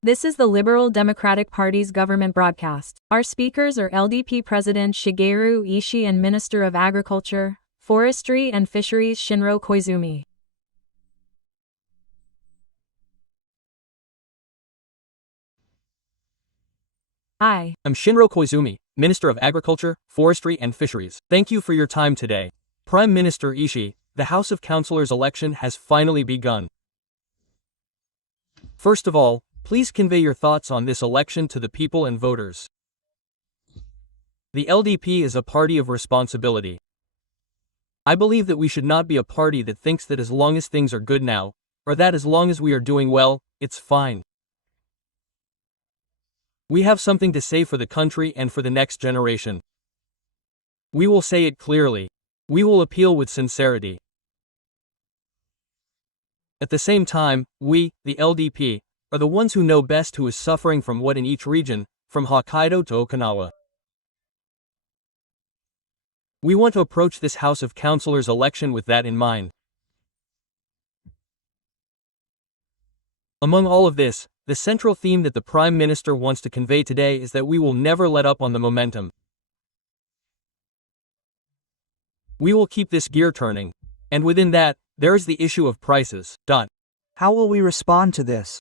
This is the Liberal Democratic Party's government broadcast. Our speakers are LDP President Shigeru Ishii and Minister of Agriculture, Forestry and Fisheries Shinro Koizumi. I I'm Shinro Koizumi, Minister of Agriculture, Forestry and Fisheries. Thank you for your time today. Prime Minister Ishii, the House of Councillors election has finally begun. First of all, please convey your thoughts on this election to the people and voters. The LDP is a party of responsibility. I believe that we should not be a party that thinks that as long as things are good now, or that as long as we are doing well, it's fine. We have something to say for the country and for the next generation. We will say it clearly. We will appeal with sincerity. At the same time, we, the LDP, are the ones who know best who is suffering from what in each region, from Hokkaido to Okinawa. We want to approach this House of Councillors election with that in mind. Among all of this, the central theme that the Prime Minister wants to convey today is that we will never let up on the momentum. We will keep this gear turning. And within that, there is the issue of prices. How will we respond to this?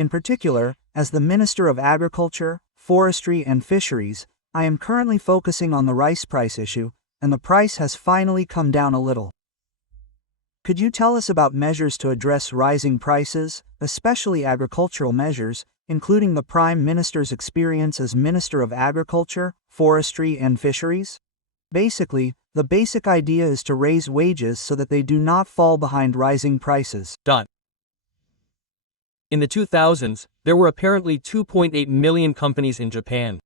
In particular, as the Minister of Agriculture, Forestry and Fisheries, I am currently focusing on the rice price issue, and the price has finally come down a little. Could you tell us about measures to address rising prices, especially agricultural measures, including the Prime Minister's experience as Minister of Agriculture, Forestry and Fisheries? Basically, the basic idea is to raise wages so that they do not fall behind rising prices. In the 2000s, there were apparently 2.8 million companies in Japan.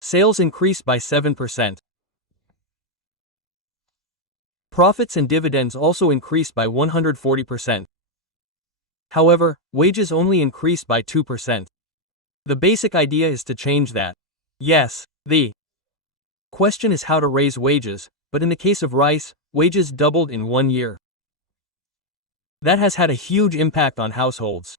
Sales increased by 7%. Profits and dividends also increased by 140%. However, wages only increased by 2%. The basic idea is to change that. Yes, the question is how to raise wages, but in the case of rice, wages doubled in 1 year. That has had a huge impact on households.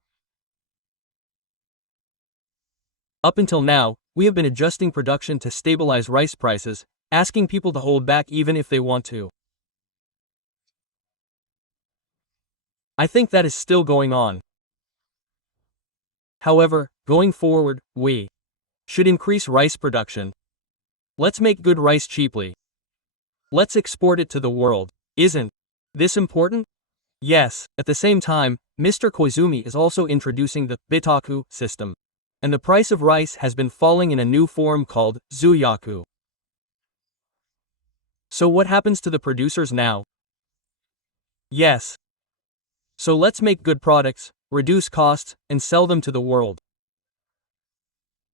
Up until now, we have been adjusting production to stabilize rice prices, asking people to hold back even if they want to. I think that is still going on. However, going forward, we should increase rice production. Let's make good rice cheaply. Let's export it to the world. Isn't this important? Yes. At the same time, Mr. Koizumi is also introducing the bitaku system. And the price of rice has been falling in a new form called zuyaku. So what happens to the producers now? Yes. So let's make good products, reduce costs, and sell them to the world.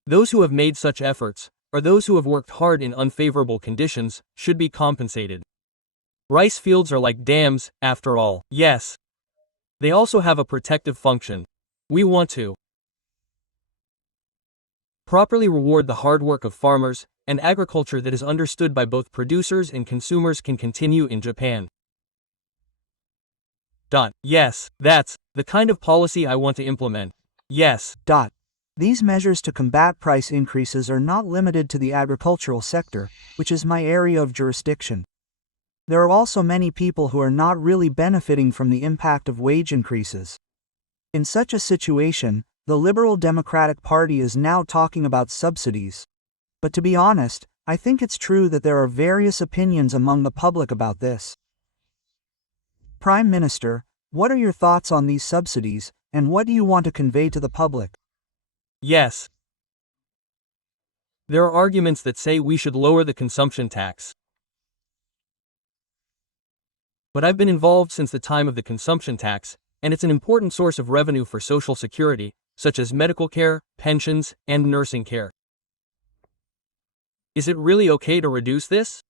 Those who have made such efforts, or those who have worked hard in unfavorable conditions, should be compensated. Rice fields are like dams, after all. Yes. They also have a protective function. We want to properly reward the hard work of farmers, and agriculture that is understood by both producers and consumers can continue in Japan. Yes, that's the kind of policy I want to implement. Yes. These measures to combat price increases are not limited to the agricultural sector, which is my area of jurisdiction. There are also many people who are not really benefiting from the impact of wage increases. In such a situation, the Liberal Democratic Party is now talking about subsidies. But to be honest, I think it's true that there are various opinions among the public about this. Prime Minister, what are your thoughts on these subsidies, and what do you want to convey to the public? Yes. There are arguments that say we should lower the consumption tax. But I've been involved since the time of the consumption tax, and it's an important source of revenue for Social Security, such as medical care, pensions, and nursing care. Is it really okay to reduce this?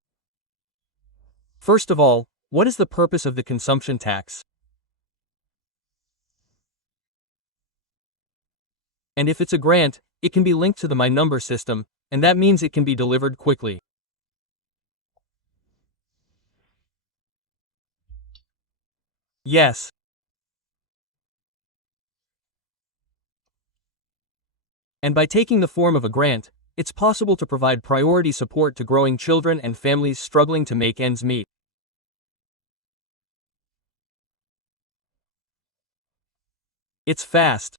First of all, what is the purpose of the consumption tax? And if it's a grant, it can be linked to the My Number system, and that means it can be delivered quickly. Yes. And by taking the form of a grant, it's possible to provide priority support to growing children and families struggling to make ends meet. It's fast.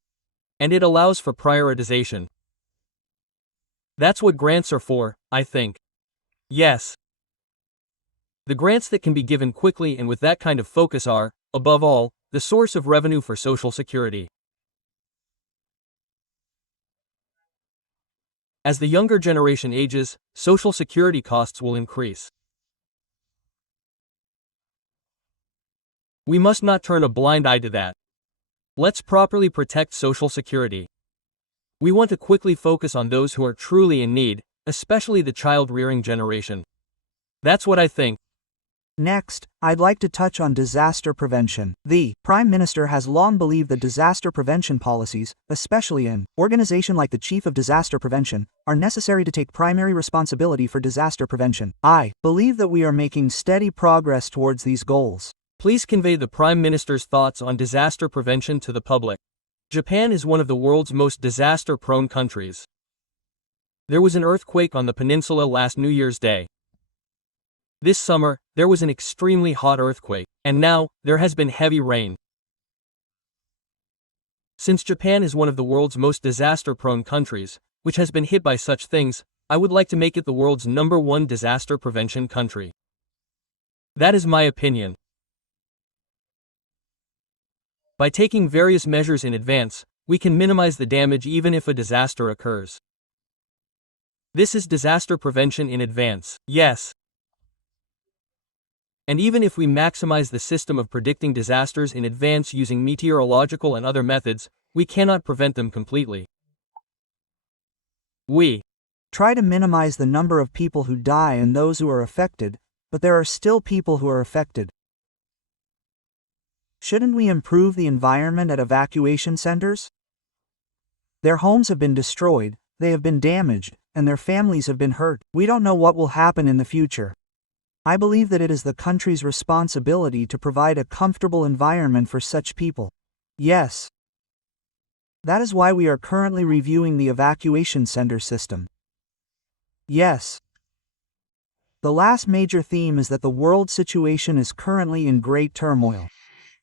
And it allows for prioritization. That's what grants are for, I think. Yes. The grants that can be given quickly and with that kind of focus are, above all, the source of revenue for Social Security. As the younger generation ages, Social Security costs will increase. We must not turn a blind eye to that. Let's properly protect Social Security. We want to quickly focus on those who are truly in need, especially the child-rearing generation. That's what I think. Next, I'd like to touch on disaster prevention. The Prime Minister has long believed that disaster prevention policies, especially an organization like the Chief of Disaster Prevention, are necessary to take primary responsibility for disaster prevention. I believe that we are making steady progress towards these goals. Please convey the Prime Minister's thoughts on disaster prevention to the public. Japan is one of the world's most disaster-prone countries. There was an earthquake on the peninsula last New Year's Day. This summer, there was an extremely hot earthquake, and now, there has been heavy rain. Since Japan is one of the world's most disaster-prone countries, which has been hit by such things, I would like to make it the world's #1 disaster prevention country. That is my opinion. By taking various measures in advance, we can minimize the damage even if a disaster occurs. This is disaster prevention in advance, yes. And even if we maximize the system of predicting disasters in advance using meteorological and other methods, we cannot prevent them completely. We try to minimize the number of people who die and those who are affected, but there are still people who are affected. Shouldn't we improve the environment at evacuation centers? Their homes have been destroyed, they have been damaged, and their families have been hurt. We don't know what will happen in the future. I believe that it is the country's responsibility to provide a comfortable environment for such people. Yes. That is why we are currently reviewing the evacuation center system. Yes. The last major theme is that the world situation is currently in great turmoil.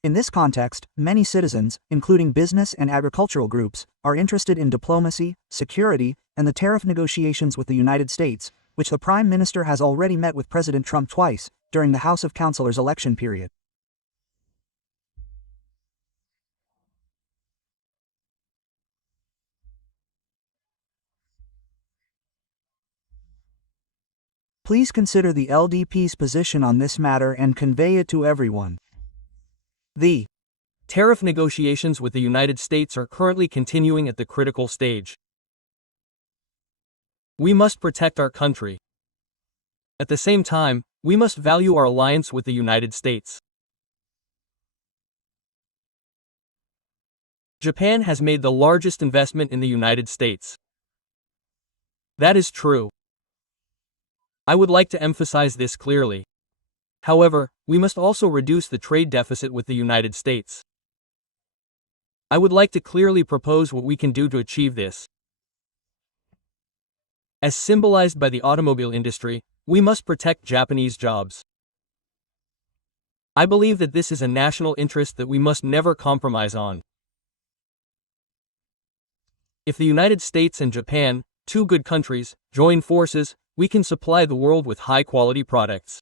In this context, many citizens, including business and agricultural groups, are interested in diplomacy, security, and the tariff negotiations with the United States, which the Prime Minister has already met with President Trump twice, during the House of Councilors election period. Please consider the LDP's position on this matter and convey it to everyone. The tariff negotiations with the United States are currently continuing at the critical stage. We must protect our country. At the same time, we must value our alliance with the United States. Japan has made the largest investment in the United States. That is true. I would like to emphasize this clearly. However, we must also reduce the trade deficit with the United States. I would like to clearly propose what we can do to achieve this. As symbolized by the automobile industry, we must protect Japanese jobs. I believe that this is a national interest that we must never compromise on. If the United States and Japan, two good countries, join forces, we can supply the world with high-quality products.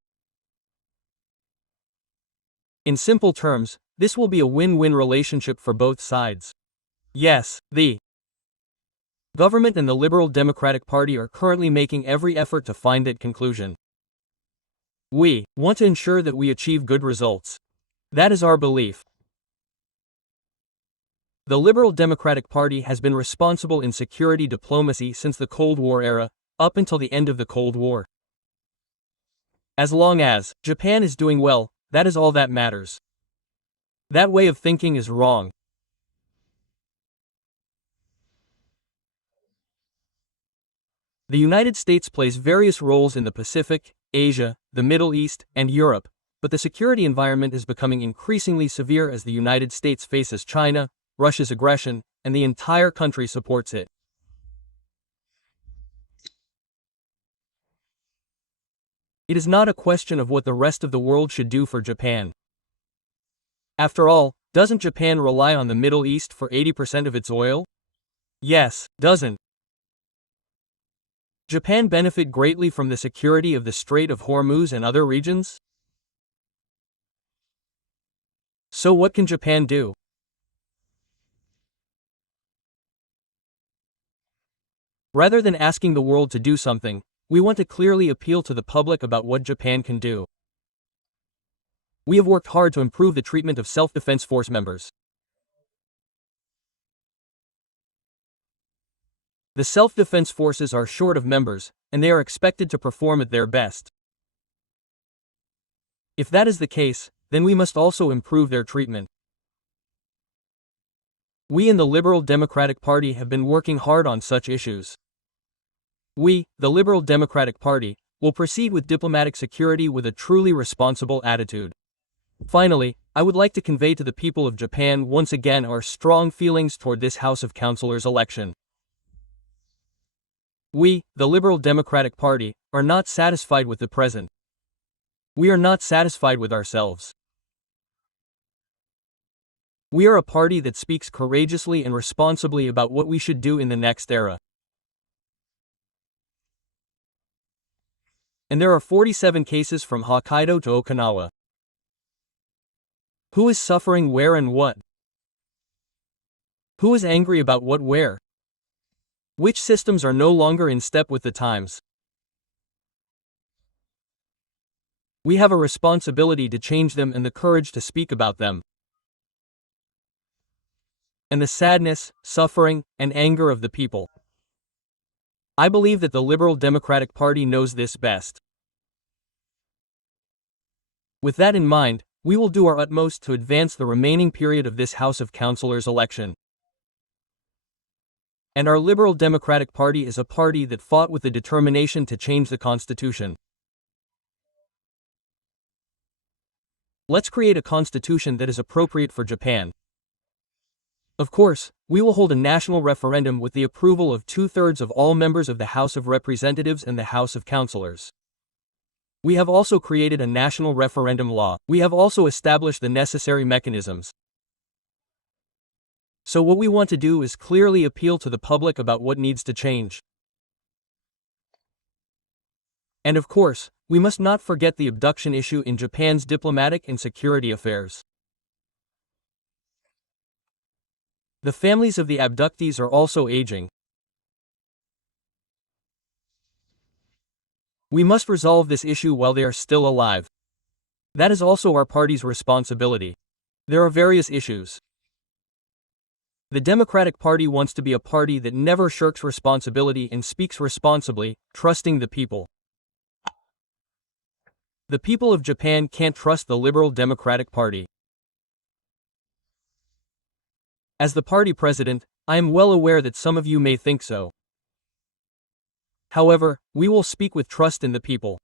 In simple terms, this will be a win-win relationship for both sides. Yes, the government and the Liberal Democratic Party are currently making every effort to find that conclusion. We want to ensure that we achieve good results. That is our belief. The Liberal Democratic Party has been responsible in security diplomacy since the Cold War era, up until the end of the Cold War. As long as Japan is doing well, that is all that matters. That way of thinking is wrong. The United States plays various roles in the Pacific, Asia, the Middle East, and Europe, but the security environment is becoming increasingly severe as the United States faces China, Russia's aggression, and the entire country supports it. It is not a question of what the rest of the world should do for Japan. After all, doesn't Japan rely on the Middle East for 80% of its oil? Yes, doesn't Japan benefit greatly from the security of the Strait of Hormuz and other regions? So what can Japan do? Rather than asking the world to do something, we want to clearly appeal to the public about what Japan can do. We have worked hard to improve the treatment of self-defense force members. The self-defense forces are short of members, and they are expected to perform at their best. If that is the case, then we must also improve their treatment. We in the Liberal Democratic Party have been working hard on such issues. We, the Liberal Democratic Party, will proceed with diplomatic security with a truly responsible attitude. Finally, I would like to convey to the people of Japan once again our strong feelings toward this House of Councilors election. We, the Liberal Democratic Party, are not satisfied with the present. We are not satisfied with ourselves. We are a party that speaks courageously and responsibly about what we should do in the next era. And there are 47 cases from Hokkaido to Okinawa. Who is suffering where and what? Who is angry about what where? Which systems are no longer in step with the times? We have a responsibility to change them and the courage to speak about them. And the sadness, suffering, and anger of the people. I believe that the Liberal Democratic Party knows this best. With that in mind, we will do our utmost to advance the remaining period of this House of Councilors election. And our Liberal Democratic Party is a party that fought with the determination to change the Constitution. Let's create a constitution that is appropriate for Japan. Of course, we will hold a national referendum with the approval of 2/3 of all members of the House of Representatives and the House of Councilors. We have also created a national referendum law. We have also established the necessary mechanisms. So what we want to do is clearly appeal to the public about what needs to change. And of course, we must not forget the abduction issue in Japan's diplomatic and security affairs. The families of the abductees are also aging. We must resolve this issue while they are still alive. That is also our party's responsibility. There are various issues. The Democratic Party wants to be a party that never shirks responsibility and speaks responsibly, trusting the people. The people of Japan can't trust the Liberal Democratic Party. As the party president, I am well aware that some of you may think so. However, we will speak with trust in the people.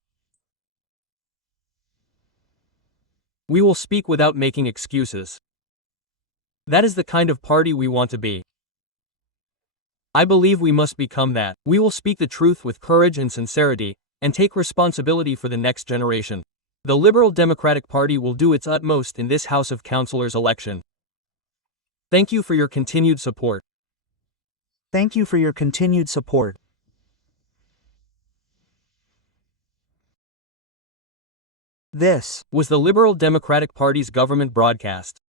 We will speak without making excuses. That is the kind of party we want to be. I believe we must become that. We will speak the truth with courage and sincerity, and take responsibility for the next generation. The Liberal Democratic Party will do its utmost in this House of Councilors election. Thank you for your continued support. Thank you for your continued support. This was the Liberal Democratic Party's government broadcast.